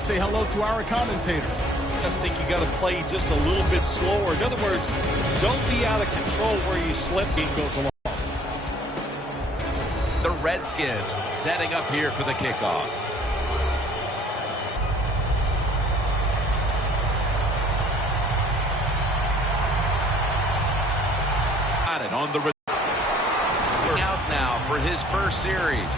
say hello to our commentators. I just think you got to play just a little bit slower. In other words, don't be out of control where you slip. Game goes along. The Redskins setting up here for the kickoff. Got it on the out now for his first series.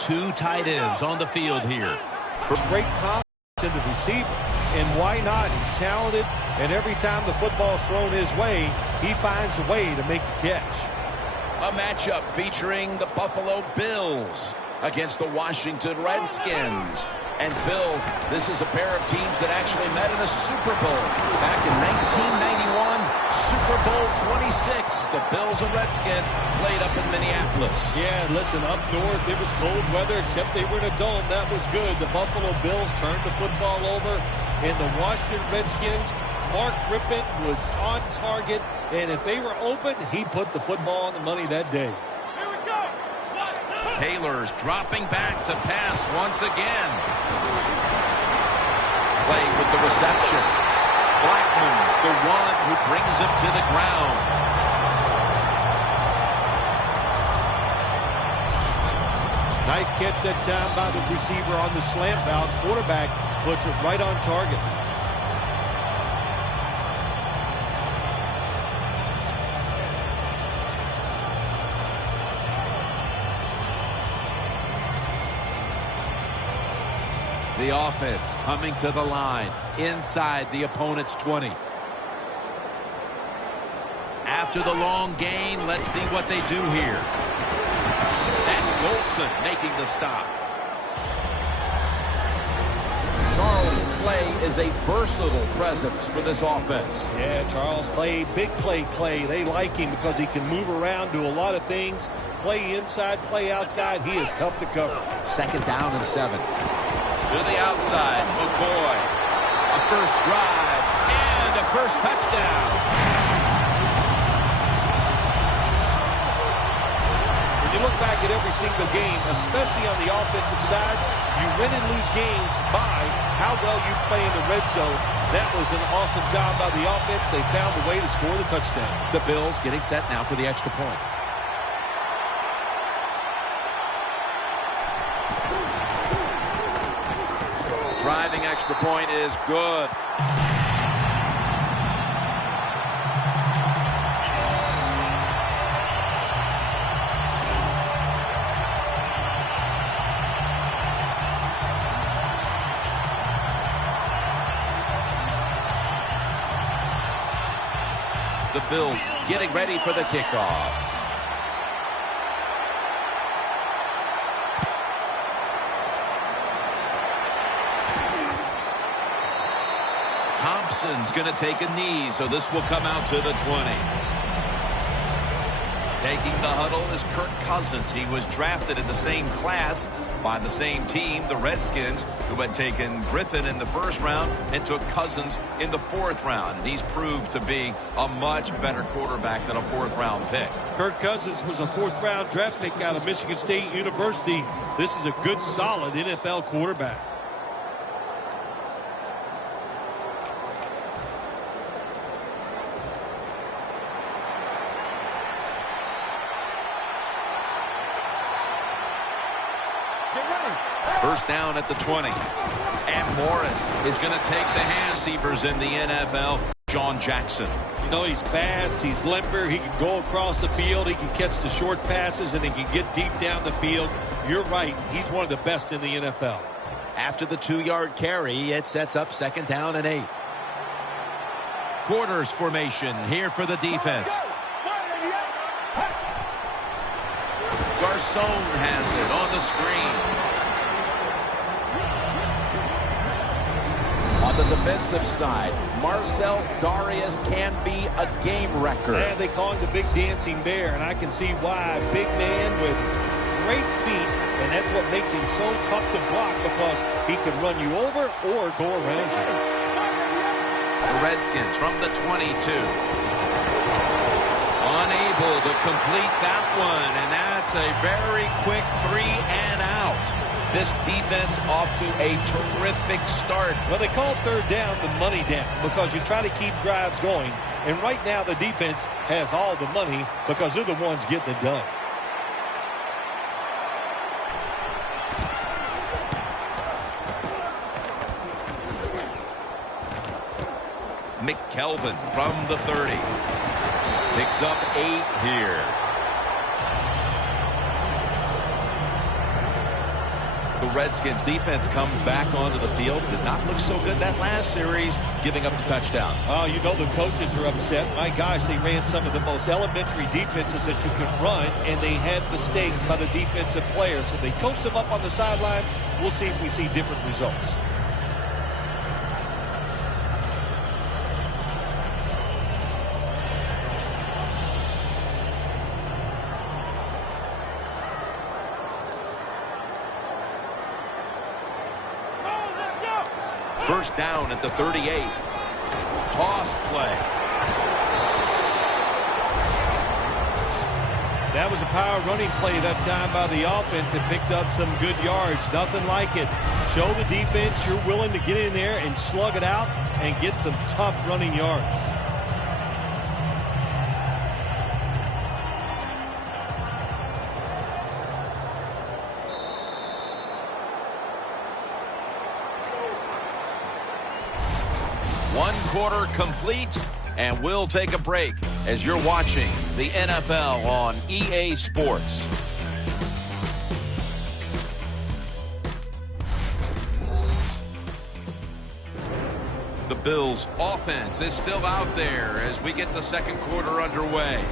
Two tight ends on the field here. There's great confidence in the receiver. And why not? He's talented, and every time the football's thrown his way, he finds a way to make the catch. A matchup featuring the Buffalo Bills against the Washington Redskins. And Phil, this is a pair of teams that actually met in a Super Bowl back in 1991, Super Bowl 26. The Bills and Redskins played up in Minneapolis. Yeah, listen, up north, it was cold weather, except they were in a dome. That was good. The Buffalo Bills turned the football over, and the Washington Redskins, Mark Rippon was on target, and if they were open, he put the football on the money that day. Taylor's dropping back to pass once again. Play with the reception. Blackman's the one who brings him to the ground. Nice catch that time by the receiver on the slant route. Quarterback puts it right on target. The offense coming to the line inside the opponent's 20. After the long gain, let's see what they do here. That's Golson making the stop. Charles Clay is a versatile presence for this offense. Yeah, Charles Clay, big play Clay. They like him because he can move around, do a lot of things. Play inside, play outside. He is tough to cover. 2nd down and 7. To the outside, McCoy. A first drive and a first touchdown. When you look back at every single game, especially on the offensive side, you win and lose games by how well you play in the red zone. That was an awesome job by the offense. They found a way to score the touchdown. The Bills getting set now for the extra point. Driving extra point is good. The Bills getting ready for the kickoff. Thompson's going to take a knee, so this will come out to the 20. Taking the huddle is Kirk Cousins. He was drafted in the same class by the same team, the Redskins, who had taken Griffin in the 1st round and took Cousins in the 4th round. And he's proved to be a much better quarterback than a 4th-round pick. Kirk Cousins was a 4th-round draft pick out of Michigan State University. This is a good, solid NFL quarterback. First down at the 20. And Morris is going to take the hand receivers in the NFL. John Jackson. You know, he's fast, he's limber, he can go across the field, he can catch the short passes, and he can get deep down the field. You're right, he's one of the best in the NFL. After the 2-yard carry, it sets up 2nd down and 8. Quarters formation here for the defense. Garcon has it on the screen. On the defensive side, Marcel Darius can be a game wrecker. And they call him the Big Dancing Bear, and I can see why. Big man with great feet, and that's what makes him so tough to block, because he can run you over or go around you. The Redskins from the 22. Unable to complete that one, and that's a very quick 3 and out. This defense off to a terrific start. Well, they call third down the money down, because you try to keep drives going, and right now the defense has all the money because they're the ones getting it done. McKelvin from the 30. Picks up 8 here. The Redskins defense comes back onto the field. Did not look so good that last series, giving up the touchdown. Oh, you know the coaches are upset. My gosh, they ran some of the most elementary defenses that you can run, and they had mistakes by the defensive players. So they coached them up on the sidelines. We'll see if we see different results. First down at the 38. Toss play. That was a power running play that time by the offense. It picked up some good yards. Nothing like it. Show the defense you're willing to get in there and slug it out and get some tough running yards. One quarter complete, and we'll take a break as you're watching the NFL on EA Sports. The Bills' offense is still out there as we get the second quarter underway.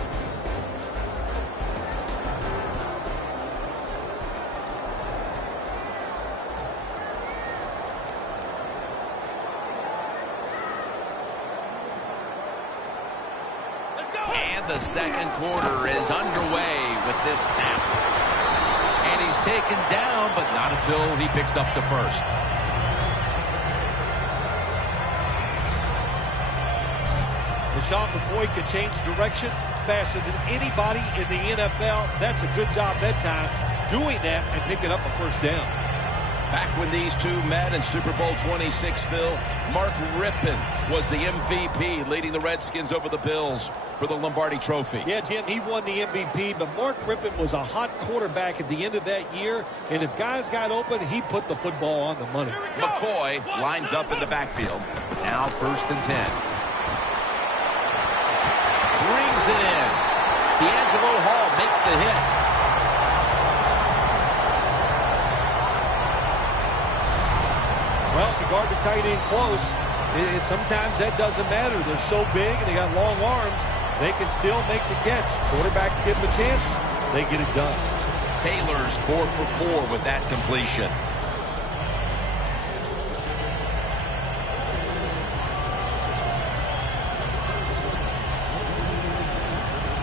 The second quarter is underway with this snap. And he's taken down, but not until he picks up the first. LaShawn McCoy can change direction faster than anybody in the NFL. That's a good job that time, doing that and picking up a first down. Back when these two met in Super Bowl 26, Phil, Mark Rippon was the MVP, leading the Redskins over the Bills for the Lombardi Trophy. Yeah, Jim, he won the MVP, but Mark Rippon was a hot quarterback at the end of that year, and if guys got open, he put the football on the money. McCoy lines up in the backfield. Now 1st and 10. Brings it in. D'Angelo Hall makes the hit. Well, if you guard the tight end close, sometimes that doesn't matter. They're so big and they got long arms, they can still make the catch. Quarterbacks give them a chance, they get it done. Taylor's 4 for 4 with that completion.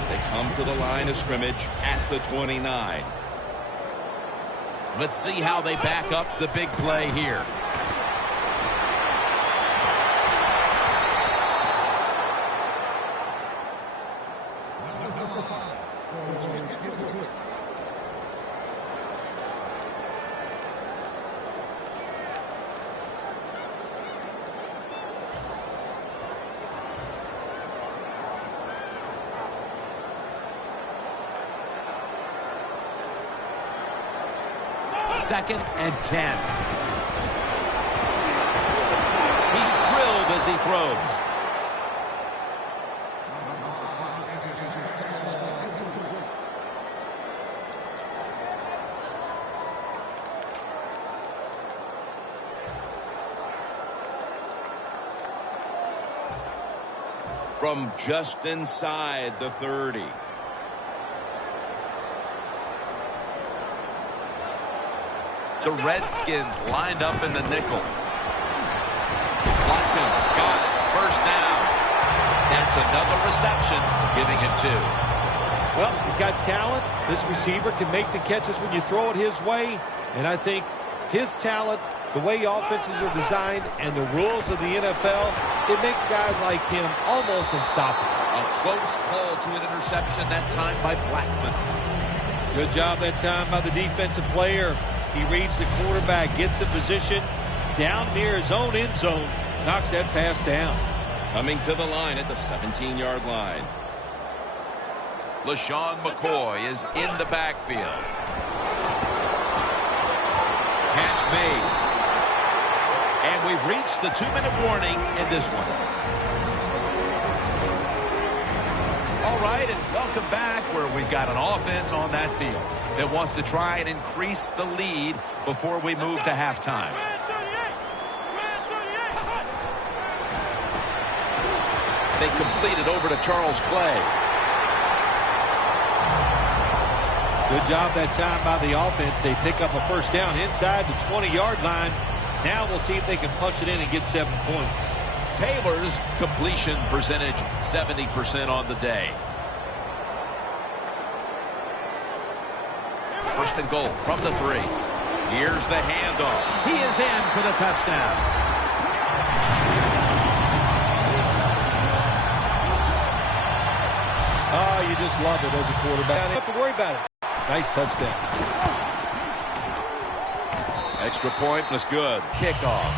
They come to the line of scrimmage at the 29. Let's see how they back up the big play here. Second and 10. He's drilled as he throws. From just inside the 30. The Redskins lined up in the nickel. Wide that's another reception, giving him 2. Well, he's got talent. This receiver can make the catches when you throw it his way. And I think his talent, the way offenses are designed, and the rules of the NFL, it makes guys like him almost unstoppable. A close call to an interception, that time by Blackman. Good job that time by the defensive player. He reads the quarterback, gets in position, down near his own end zone, knocks that pass down. Coming to the line at the 17-yard line. LaShawn McCoy is in the backfield. Catch made. And we've reached the 2-minute warning in this one. All right, and welcome back, where we've got an offense on that field that wants to try and increase the lead before we move to halftime. They complete it over to Charles Clay. Good job that time by the offense. They pick up a first down inside the 20-yard line. Now we'll see if they can punch it in and get 7 points. Taylor's completion percentage, 70% on the day. First and goal from the 3. Here's the handoff. He is in for the touchdown. Oh, you just love it as a quarterback. You don't have to worry about it. Nice touchdown. Extra point was good. Kickoff.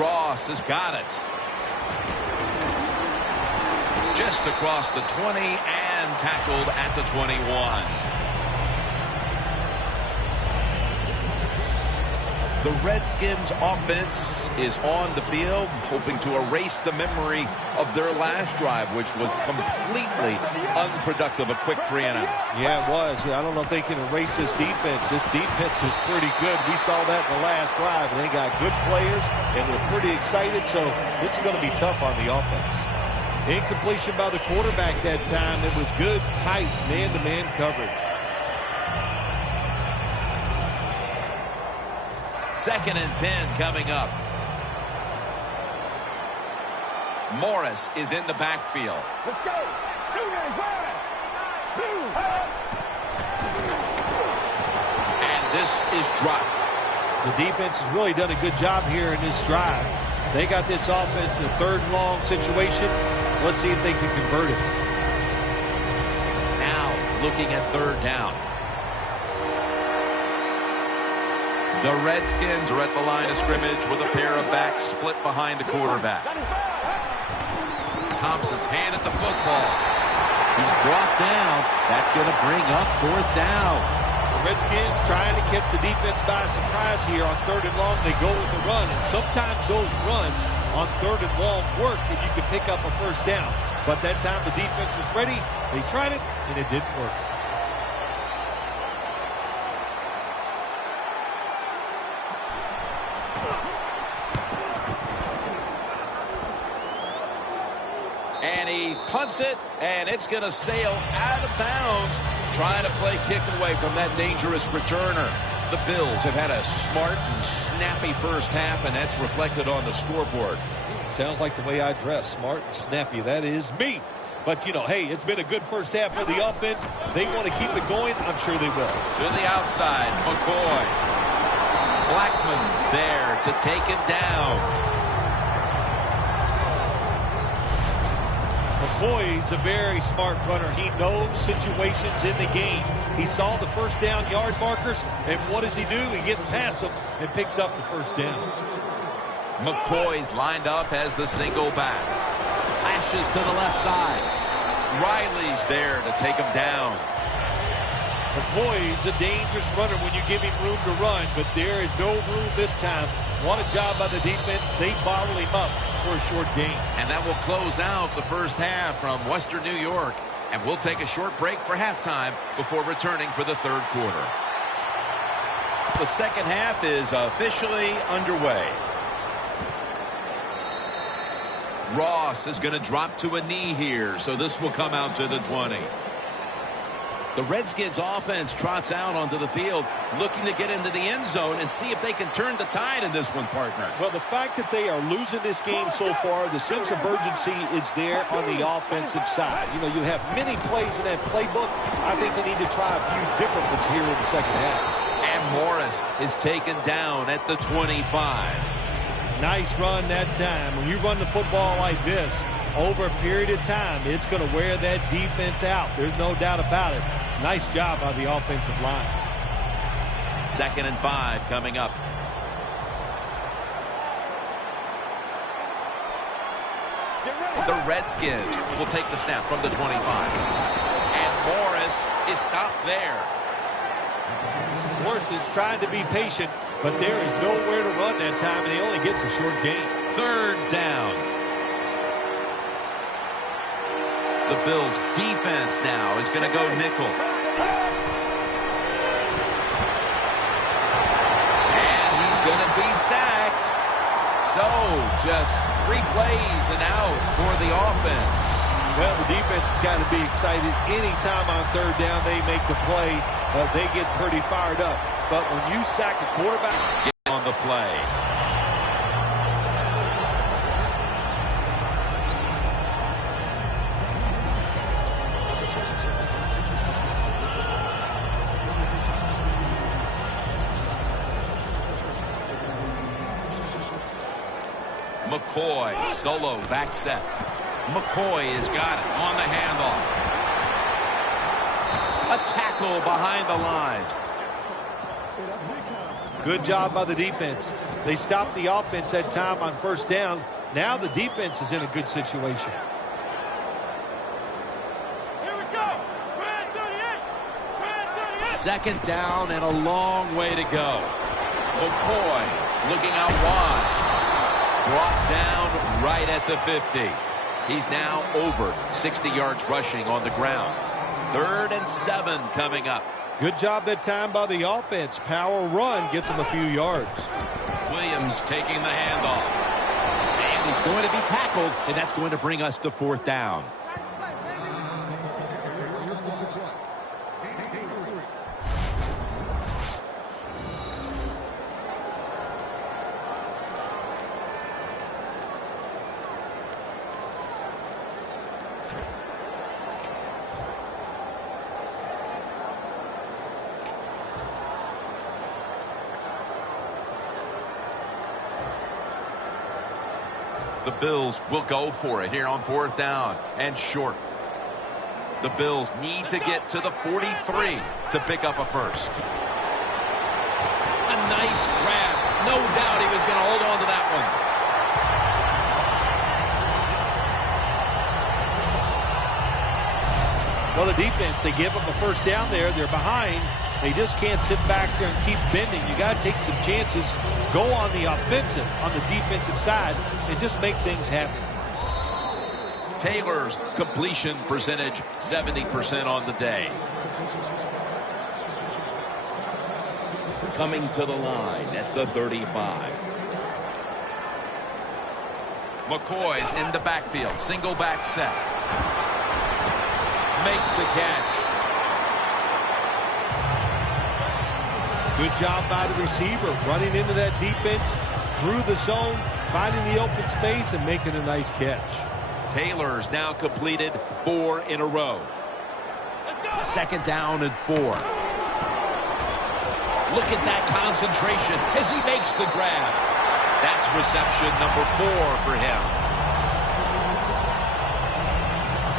Ross has got it. Just across the 20 and tackled at the 21. The Redskins offense is on the field, hoping to erase the memory of their last drive, which was completely unproductive. A quick 3 and out. Yeah, it was. I don't know if they can erase this defense. This defense is pretty good. We saw that in the last drive, and they got good players, and they're pretty excited, so this is going to be tough on the offense. Incompletion by the quarterback that time. It was good, tight, man-to-man coverage. 2nd and 10 coming up. Morris is in the backfield. Let's go. And this is dropped. The defense has really done a good job here in this drive. They got this offense in a 3rd and long situation. Let's see if they can convert it. Now looking at 3rd down. The Redskins are at the line of scrimmage with a pair of backs split behind the quarterback. Thompson's hand at the football. He's brought down. That's going to bring up 4th down. The Redskins trying to catch the defense by surprise here on 3rd and long. They go with the run, and sometimes those runs on 3rd and long work if you can pick up a first down. But that time the defense was ready. They tried it, and it didn't work. And he punts it, and it's going to sail out of bounds, trying to play kick away from that dangerous returner. The Bills have had a smart and snappy first half, and that's reflected on the scoreboard. Sounds like the way I dress, smart and snappy. That is me. But, you know, hey, it's been a good first half for the offense. They want to keep it going. I'm sure they will. To the outside, McCoy. Blackman's there to take him down. McCoy's a very smart runner. He knows situations in the game. He saw the first down yard markers, and what does he do? He gets past them and picks up the first down. McCoy's lined up as the single back. Slashes to the left side. Riley's there to take him down. McCoy's a dangerous runner when you give him room to run, but there is no room this time. What a job by the defense. They bottle him up for a short gain. And that will close out the first half from Western New York. And we'll take a short break for halftime before returning for the 3rd quarter. The second half is officially underway. Ross is going to drop to a knee here, so this will come out to the 20. The Redskins offense trots out onto the field, looking to get into the end zone and see if they can turn the tide in this one, partner. Well, the fact that they are losing this game so far, the sense of urgency is there on the offensive side. You know, you have many plays in that playbook. I think they need to try a few different ones here in the second half. And Morris is taken down at the 25. Nice run that time. When you run the football like this, over a period of time, it's going to wear that defense out. There's no doubt about it. Nice job by the offensive line. 2nd and 5 coming up. The Redskins will take the snap from the 25. And Morris is stopped there. Morris is trying to be patient, but there is nowhere to run that time, and he only gets a short gain. 3rd down. The Bills defense now is going to go nickel. And he's going to be sacked. So just 3 plays and out for the offense. Well, the defense has got to be excited. Anytime on 3rd down they make the play, they get pretty fired up. But when you sack a quarterback... Get on the play. McCoy, solo back set. McCoy has got it on the handoff. A tackle behind the line. Good job by the defense. They stopped the offense that time on 1st down. Now the defense is in a good situation. Here we go. 2nd down and a long way to go. McCoy looking out wide. Brought down right at the 50. He's now over 60 yards rushing on the ground. 3rd and 7 coming up. Good job that time by the offense. Power run gets him a few yards. Williams taking the handoff. And he's going to be tackled, and that's going to bring us to 4th down. The Bills will go for it here on 4th down and short. The Bills need to get to the 43 to pick up a first. A nice grab. No doubt he was going to hold on to that Well, one. the defense, they give up a 1st down there. They're behind. They just can't sit back there and keep bending. You got to take some chances. Go on the offensive, on the defensive side, and just make things happen. Taylor's completion percentage, 70% on the day. Coming to the line at the 35. McCoy's in the backfield. Single back set. Makes the catch. Good job by the receiver, running into that defense, through the zone, finding the open space, and making a nice catch. Taylor's now completed 4 in a row. 2nd down and 4. Look at that concentration as he makes the grab. That's reception number 4 for him.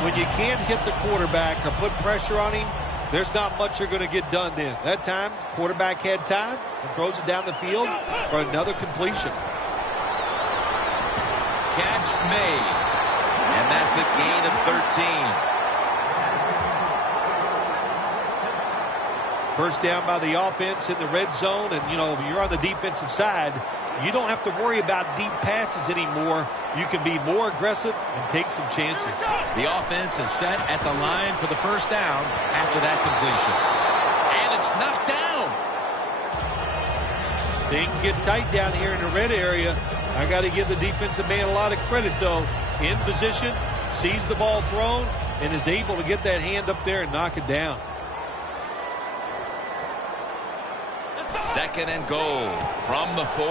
When you can't hit the quarterback or put pressure on him, there's not much you're going to get done then. That time, quarterback had time and throws it down the field for another completion. Catch made. And that's a gain of 13. 1st down by the offense in the red zone. And, you know, you're on the defensive side. You don't have to worry about deep passes anymore. You can be more aggressive and take some chances. The offense is set at the line for the 1st down after that completion. And it's knocked down. Things get tight down here in the red area. I got to give the defensive man a lot of credit, though. In position, sees the ball thrown, and is able to get that hand up there and knock it down. Second and goal from the 4.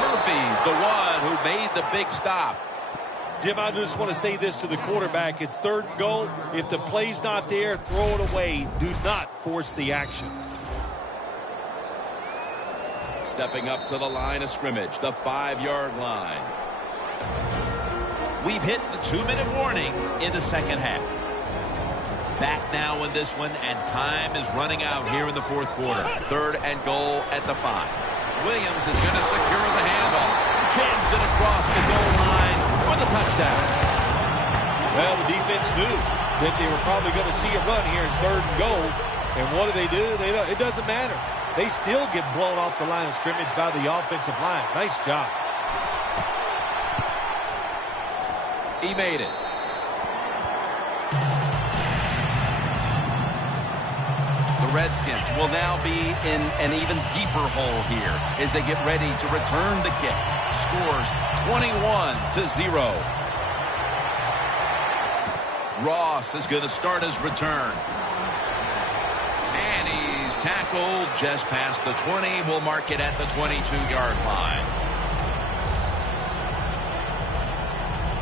Murphy's the one who made the big stop. Jim, I just want to say this to the quarterback. It's third and goal. If the play's not there, throw it away. Do not force the action. Stepping up to the line of scrimmage, the 5-yard line. We've hit the 2-minute warning in the second half. Back now in this one, and time is running out here in the fourth quarter. Third and goal at the 5. Williams is going to secure the handoff. Jams it across the goal line for the touchdown. Well, the defense knew that they were probably going to see a run here in third and goal. And what do? It doesn't matter. They still get blown off the line of scrimmage by the offensive line. Nice job. He made it. The Redskins will now be in an even deeper hole here as they get ready to return the kick. Scores 21-0. Ross is going to start his return. And he's tackled just past the 20. We'll mark it at the 22-yard line.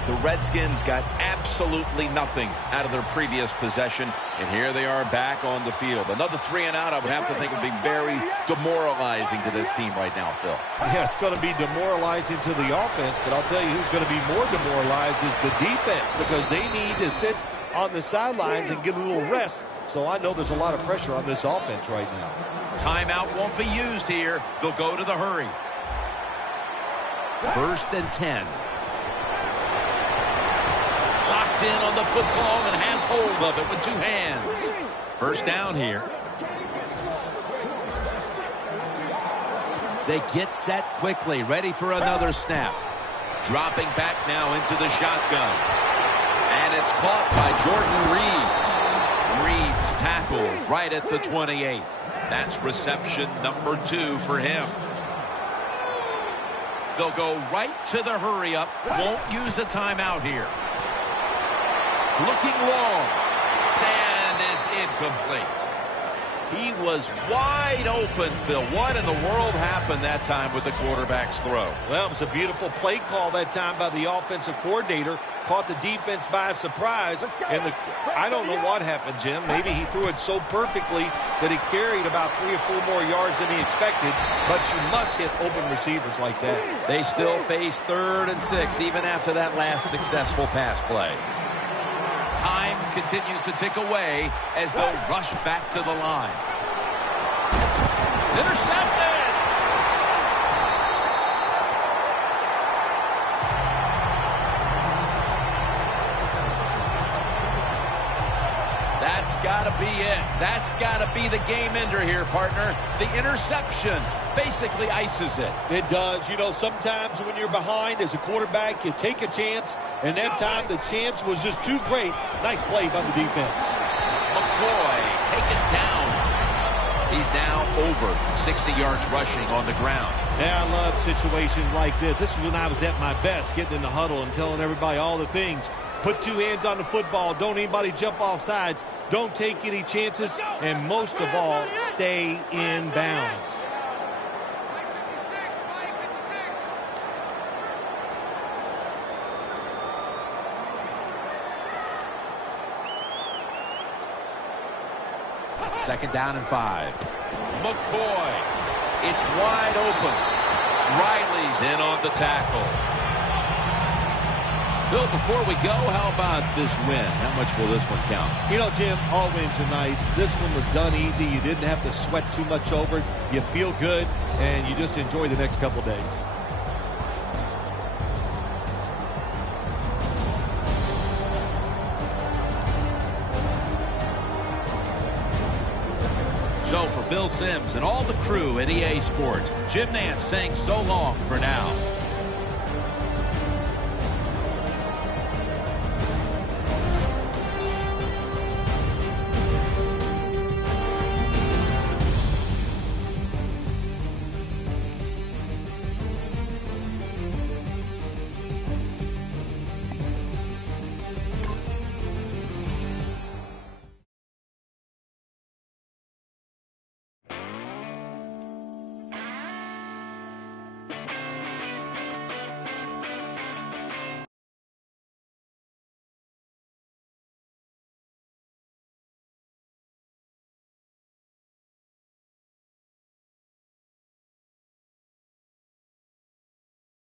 The Redskins got absolutely nothing out of their previous possession, and here they are back on the field. Another 3 and out, I would have to think, would be very demoralizing to this team right now, Phil. Yeah, it's going to be demoralizing to the offense, but I'll tell you who's going to be more demoralized is the defense, because they need to sit on the sidelines and get a little rest. So I know there's a lot of pressure on this offense right now. Timeout won't be used here. They'll go to the hurry. 1st and 10. Locked in on the football and has hold of it with 2 hands. First down here. They get set quickly, ready for another snap. Dropping back now into the shotgun. And it's caught by Jordan Reed. Reed's tackled right at the 28. That's reception number 2 for him. They'll go right to the hurry up. Won't use a timeout here. Looking long, and it's incomplete. He was wide open, Phil. What in the world happened that time with the quarterback's throw? Well, it was a beautiful play call that time by the offensive coordinator. Caught the defense by surprise, and I don't know what happened, Jim. Maybe he threw it so perfectly that he carried about 3 or 4 more yards than he expected, but you must hit open receivers like that. They still face 3rd and 6, even after that last successful pass play. Time continues to tick away as they'll rush back to the line. Intercepted! That's got to be it. That's got to be the game ender here, partner. The interception basically ices it. It does. You know, sometimes when you're behind as a quarterback, you take a chance, and that time the chance was just too great. Nice play by the defense. McCoy taken down. He's now over 60 yards rushing on the ground. Yeah, I love situations like this. This is when I was at my best, getting in the huddle and telling everybody all the things. Put 2 hands on the football. Don't anybody jump off sides. Don't take any chances. And most of all, stay in bounds. Second down and 5. McCoy. It's wide open. Riley's in on the tackle. Bill, before we go, how about this win? How much will this one count? You know, Jim, all wins are nice. This one was done easy. You didn't have to sweat too much over it. You feel good, and you just enjoy the next couple days. So for Bill Sims and all the crew at EA Sports, Jim Nance saying so long for now.